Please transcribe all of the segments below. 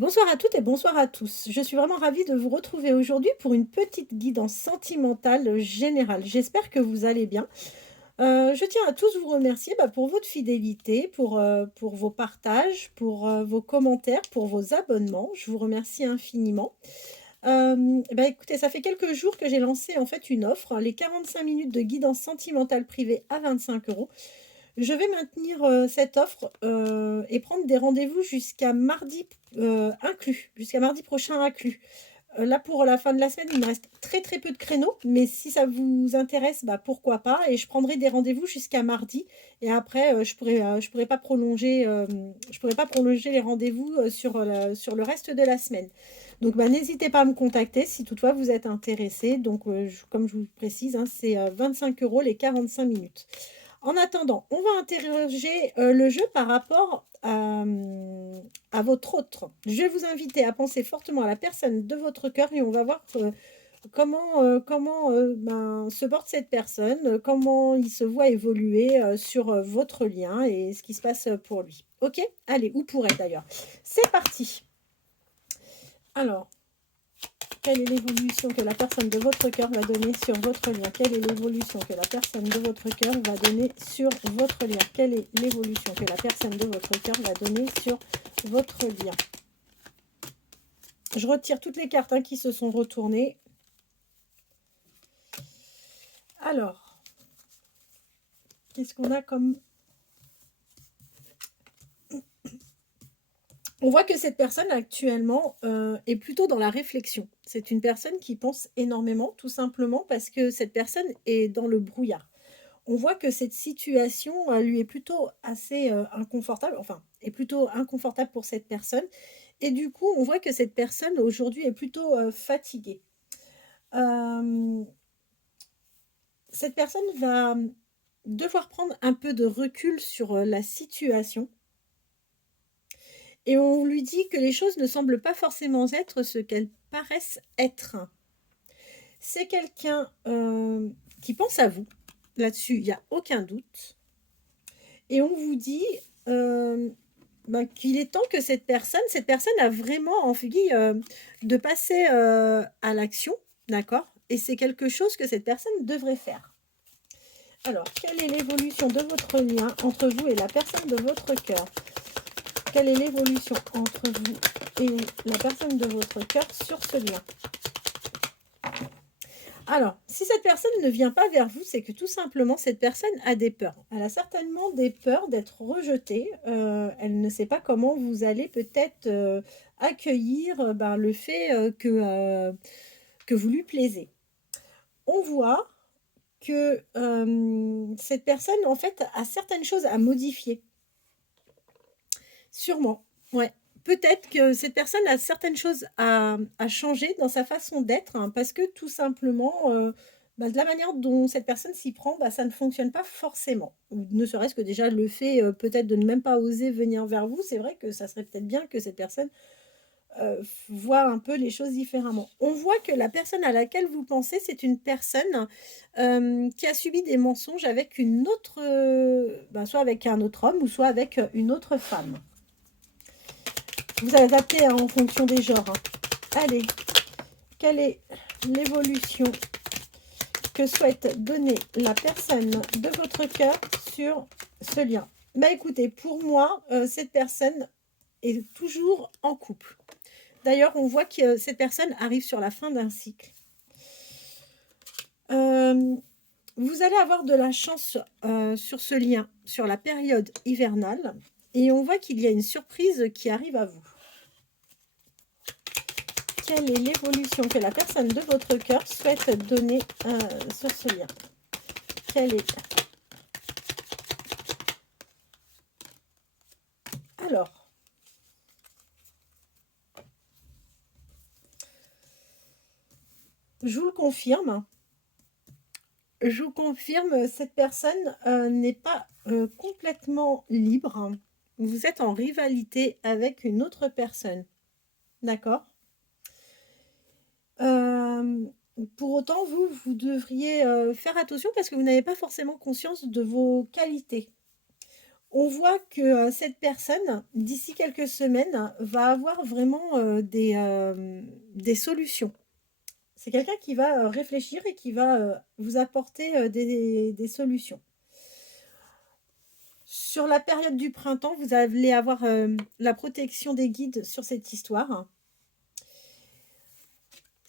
Bonsoir à toutes et bonsoir à tous. Je suis vraiment ravie de vous retrouver aujourd'hui pour une petite guidance sentimentale générale. J'espère que vous allez bien. Je tiens à tous vous remercier pour votre fidélité, pour vos partages, pour vos commentaires, pour vos abonnements. Je vous remercie infiniment. Écoutez, ça fait quelques jours que j'ai lancé en fait une offre, les 45 minutes de guidance sentimentale privée à 25 €. Je vais maintenir, cette offre, et prendre des rendez-vous jusqu'à mardi, inclus, jusqu'à mardi prochain inclus. Là, pour la fin de la semaine, il me reste très, très peu de créneaux, mais si ça vous intéresse, pourquoi pas, et je prendrai des rendez-vous jusqu'à mardi et après, je pourrais pas prolonger, je pourrais pas prolonger les rendez-vous, sur le reste de la semaine. Donc n'hésitez pas à me contacter si toutefois vous êtes intéressés. Donc comme je vous le précise, hein, c'est, 25 € les 45 minutes. En attendant, on va interroger, le jeu par rapport à votre autre. Je vais vous inviter à penser fortement à la personne de votre cœur et on va voir, comment se porte cette personne, comment il se voit évoluer, sur, votre lien et ce qui se passe, pour lui. OK? Allez, ou pour elle d'ailleurs. C'est parti. Alors, quelle est l'évolution que la personne de votre cœur va donner sur votre lien? Quelle est l'évolution que la personne de votre cœur va donner sur votre lien? Quelle est l'évolution que la personne de votre cœur va donner sur votre lien? Je retire toutes les cartes, hein, qui se sont retournées. Alors, qu'est-ce qu'on a comme... On voit que cette personne actuellement est plutôt dans la réflexion. C'est une personne qui pense énormément, tout simplement parce que cette personne est dans le brouillard. On voit que cette situation, lui est plutôt assez, inconfortable, enfin, est plutôt inconfortable pour cette personne et du coup, on voit que cette personne aujourd'hui est plutôt, fatiguée. Hem, cette personne va, devoir prendre un peu de recul sur, la situation et on lui dit que les choses ne semblent pas forcément être ce qu'elles paraissent être. C'est quelqu'un, qui pense à vous, là-dessus, il y a aucun doute. Et on vous dit, qu'il est temps que cette personne a vraiment envie, de passer, à l'action, d'accord? Et c'est quelque chose que cette personne devrait faire. Alors, quelle est l'évolution de votre lien entre vous et la personne de votre cœur? Quelle est l'évolution entre vous et la personne de votre cœur sur ce lien? Alors, si cette personne ne vient pas vers vous, c'est que tout simplement cette personne a des peurs. Elle a certainement des peurs d'être rejetée. Elle ne sait pas comment vous allez peut-être, accueillir, le fait, que vous lui plaisez. On voit que, cette personne, en fait, a certaines choses à modifier. Sûrement, ouais. Peut-être que cette personne a certaines choses à changer dans sa façon d'être, hein, parce que tout simplement, de la manière dont cette personne s'y prend, ça ne fonctionne pas forcément. Ou ne serait-ce que déjà le fait, peut-être de ne même pas oser venir vers vous, c'est vrai que ça serait peut-être bien que cette personne, voit un peu les choses différemment. On voit que la personne à laquelle vous pensez, c'est une personne, qui a subi des mensonges avec une autre, soit avec un autre homme ou soit avec, une autre femme. Vous adaptez, hein, en fonction des genres, hein. Allez, quelle est l'évolution que souhaite donner la personne de votre cœur sur ce lien? Écoutez, pour moi, cette personne est toujours en couple. D'ailleurs, on voit que cette personne arrive sur la fin d'un cycle. Vous allez avoir de la chance, sur ce lien, sur la période hivernale et on voit qu'il y a une surprise qui arrive à vous. Quelle est l'évolution que la personne de votre cœur souhaite donner, sur ce lien? Quelle est... Alors, je vous le confirme. Je vous confirme, cette personne, n'est pas, complètement libre. Vous êtes en rivalité avec une autre personne. D'accord? Pour autant, vous devriez, faire attention parce que vous n'avez pas forcément conscience de vos qualités. On voit que cette personne, d'ici quelques semaines, va avoir vraiment des solutions. C'est quelqu'un qui va réfléchir et qui va vous apporter des solutions. Sur la période du printemps, vous allez avoir la protection des guides sur cette histoire.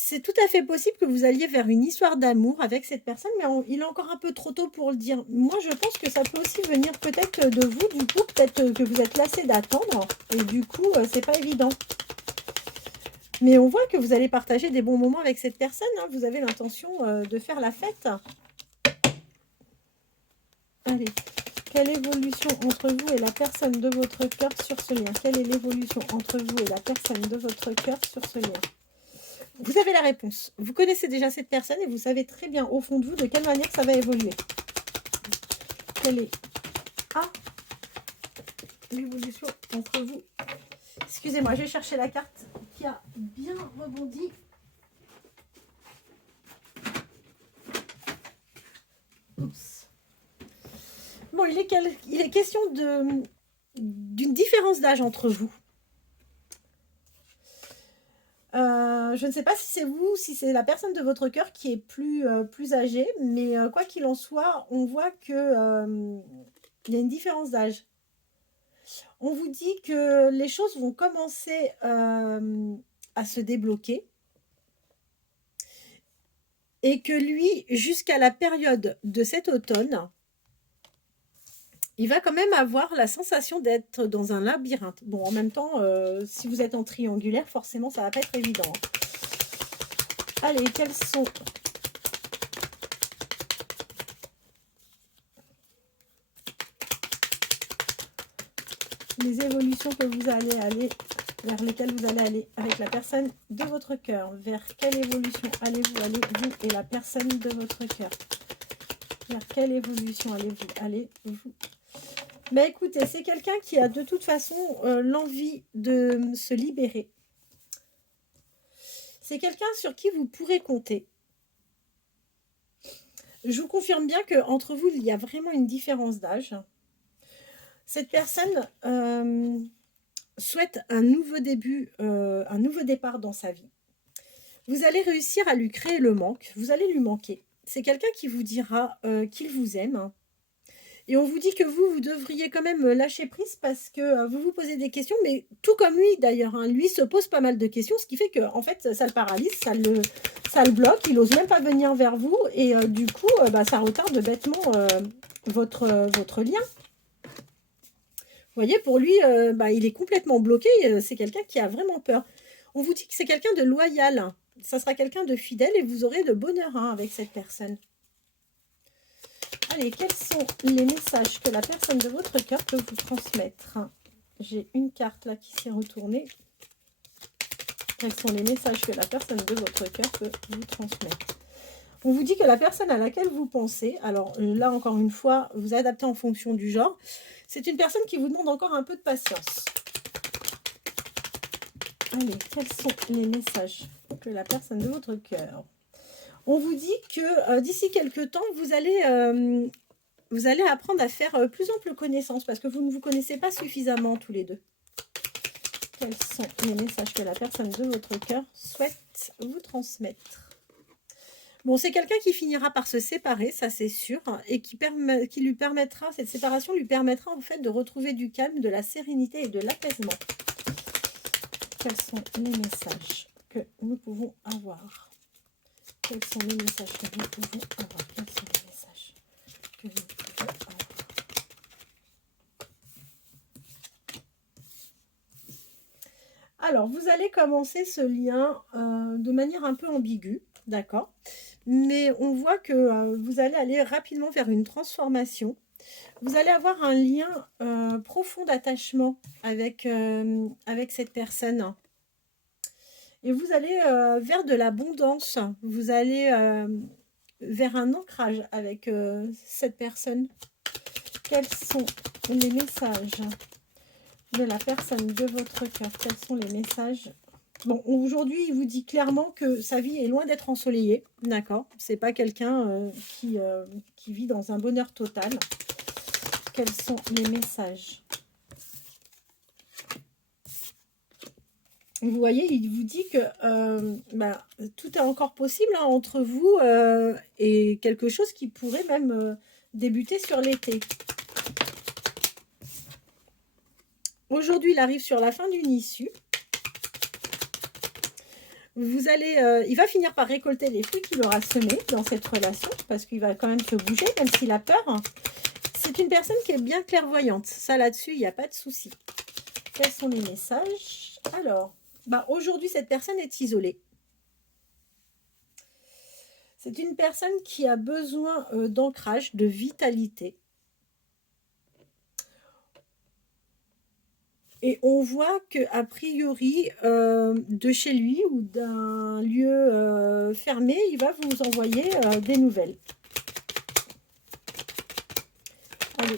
C'est tout à fait possible que vous alliez vers une histoire d'amour avec cette personne, mais il est encore un peu trop tôt pour le dire. Moi, je pense que ça peut aussi venir peut-être de vous, du coup, peut-être que vous êtes lassé d'attendre, et du coup, c'est pas évident. Mais on voit que vous allez partager des bons moments avec cette personne, hein. Vous avez l'intention de faire la fête. Allez, quelle évolution entre vous et la personne de votre cœur sur ce lien? Quelle est l'évolution entre vous et la personne de votre cœur sur ce lien? Vous avez la réponse. Vous connaissez déjà cette personne et vous savez très bien au fond de vous de quelle manière ça va évoluer. Quelle est l'évolution entre vous? Excusez-moi, je vais chercher la carte qui a bien rebondi. Oups. Bon, il est question d'une différence d'âge entre vous. Je ne sais pas si c'est vous, si c'est la personne de votre cœur qui est plus âgée, mais quoi qu'il en soit, on voit qu'il y a une différence d'âge. On vous dit que les choses vont commencer à se débloquer et que lui, jusqu'à la période de cet automne, il va quand même avoir la sensation d'être dans un labyrinthe. Bon, en même temps, si vous êtes en triangulaire, forcément, ça ne va pas être évident. Allez, quels sont les évolutions que vous allez aller, vers lesquelles vous allez aller avec la personne de votre cœur? Vers quelle évolution allez-vous aller, vous et la personne de votre cœur? Vers quelle évolution allez-vous aller, vous? Mais écoutez, c'est quelqu'un qui a de toute façon l'envie de se libérer. C'est quelqu'un sur qui vous pourrez compter. Je vous confirme bien qu'entre vous, il y a vraiment une différence d'âge. Cette personne souhaite un nouveau début, un nouveau départ dans sa vie. Vous allez réussir à lui créer le manque, vous allez lui manquer. C'est quelqu'un qui vous dira qu'il vous aime. Et on vous dit que vous devriez quand même lâcher prise parce que vous vous posez des questions, mais tout comme lui d'ailleurs, hein, lui se pose pas mal de questions, ce qui fait que en fait, ça le paralyse, ça le bloque, il n'ose même pas venir vers vous, et du coup, ça retarde bêtement votre lien. Vous voyez, pour lui, il est complètement bloqué, c'est quelqu'un qui a vraiment peur. On vous dit que c'est quelqu'un de loyal, ça sera quelqu'un de fidèle et vous aurez le bonheur avec cette personne. Allez, quels sont les messages que la personne de votre cœur peut vous transmettre? J'ai une carte là qui s'est retournée. Quels sont les messages que la personne de votre cœur peut vous transmettre? On vous dit que la personne à laquelle vous pensez, alors là encore une fois, vous adaptez en fonction du genre, c'est une personne qui vous demande encore un peu de patience. Allez, quels sont les messages que la personne de votre cœur? On vous dit que d'ici quelques temps, vous allez apprendre à faire plus ample connaissance parce que vous ne vous connaissez pas suffisamment tous les deux. Quels sont les messages que la personne de votre cœur souhaite vous transmettre? Bon, c'est quelqu'un qui finira par se séparer, ça c'est sûr, et qui lui permettra, cette séparation lui permettra en fait de retrouver du calme, de la sérénité et de l'apaisement. Quels sont les messages que nous pouvons avoir? Quels sont les messages que nous pouvons avoir? Quels sont les messages que nous pouvons avoir? Alors, vous allez commencer ce lien de manière un peu ambiguë, d'accord? Mais on voit que vous allez aller rapidement vers une transformation. Vous allez avoir un lien profond d'attachement avec cette personne. Et vous allez vers de l'abondance. Vous allez vers un ancrage avec cette personne. Quels sont les messages de la personne de votre cœur? Quels sont les messages? Bon, aujourd'hui, il vous dit clairement que sa vie est loin d'être ensoleillée, d'accord? C'est pas quelqu'un qui vit dans un bonheur total. quels sont les messages? Vous voyez, il vous dit que tout est encore possible hein, entre vous et quelque chose qui pourrait même débuter sur l'été. Aujourd'hui, il arrive sur la fin d'une issue. Vous allez, il va finir par récolter les fruits qu'il aura semés dans cette relation, parce qu'il va quand même se bouger, même s'il a peur. C'est une personne qui est bien clairvoyante. Ça, là-dessus, il n'y a pas de souci. Quels sont les messages? Alors, aujourd'hui, cette personne est isolée. C'est une personne qui a besoin d'ancrage, de vitalité. Et on voit qu'a priori, de chez lui ou d'un lieu fermé, il va vous envoyer des nouvelles. Allez.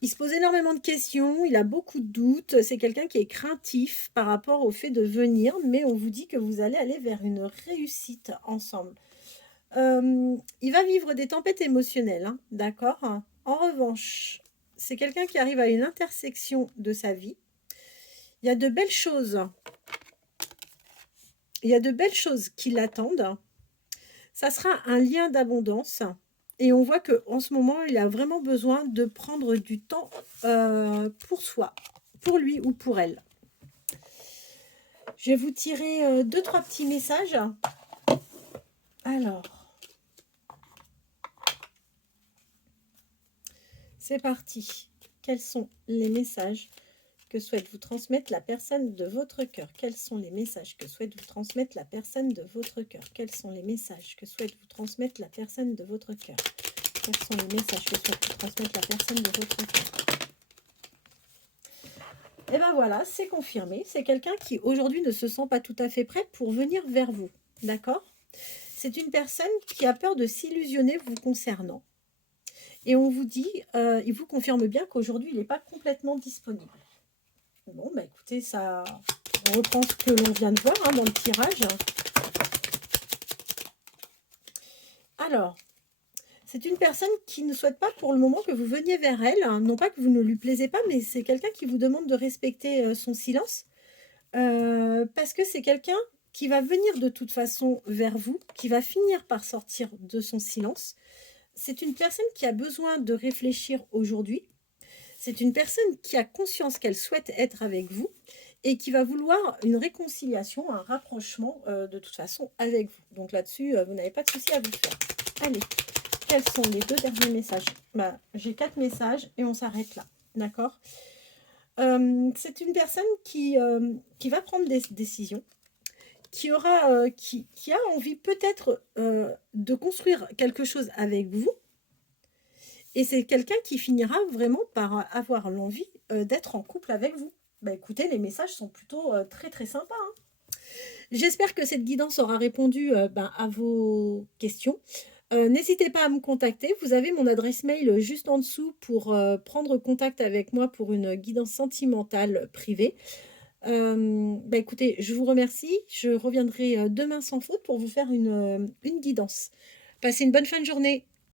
Il se pose énormément de questions, il a beaucoup de doutes. C'est quelqu'un qui est craintif par rapport au fait de venir, mais on vous dit que vous allez aller vers une réussite ensemble. Il va vivre des tempêtes émotionnelles, hein, d'accord? En revanche, c'est quelqu'un qui arrive à une intersection de sa vie. Il y a de belles choses. Il y a de belles choses qui l'attendent. Ça sera un lien d'abondance. Et on voit qu'en ce moment, il a vraiment besoin de prendre du temps pour soi, pour lui ou pour elle. Je vais vous tirer 2-3 petits messages. Alors, c'est parti. Quels sont les messages que souhaite vous transmettre la personne de votre cœur? Quels sont les messages que souhaite vous transmettre la personne de votre cœur? Quels sont les messages que souhaite vous transmettre la personne de votre cœur? Quels sont les messages que souhaite vous transmettre la personne de votre cœur? Et bien voilà, c'est confirmé. C'est quelqu'un qui aujourd'hui ne se sent pas tout à fait prêt pour venir vers vous. D'accord? C'est une personne qui a peur de s'illusionner vous concernant. Et on vous dit, il vous confirme bien qu'aujourd'hui, il n'est pas complètement disponible. Bon, écoutez, ça reprend ce que l'on vient de voir hein, dans le tirage. Alors, c'est une personne qui ne souhaite pas pour le moment que vous veniez vers elle. Hein. Non pas que vous ne lui plaisez pas, mais c'est quelqu'un qui vous demande de respecter son silence. Parce que c'est quelqu'un qui va venir de toute façon vers vous, qui va finir par sortir de son silence. C'est une personne qui a besoin de réfléchir aujourd'hui. C'est une personne qui a conscience qu'elle souhaite être avec vous et qui va vouloir une réconciliation, un rapprochement de toute façon avec vous. Donc là-dessus, vous n'avez pas de souci à vous faire. Allez, quels sont les 2 derniers messages? J'ai 4 messages et on s'arrête là. D'accord? C'est une personne qui va prendre des décisions, qui a envie peut-être de construire quelque chose avec vous. Et c'est quelqu'un qui finira vraiment par avoir l'envie d'être en couple avec vous. Écoutez, les messages sont plutôt très très sympas. Hein. J'espère que cette guidance aura répondu à vos questions. N'hésitez pas à me contacter. Vous avez mon adresse mail juste en dessous pour prendre contact avec moi pour une guidance sentimentale privée. Écoutez, je vous remercie. Je reviendrai demain sans faute pour vous faire une guidance. Passez une bonne fin de journée.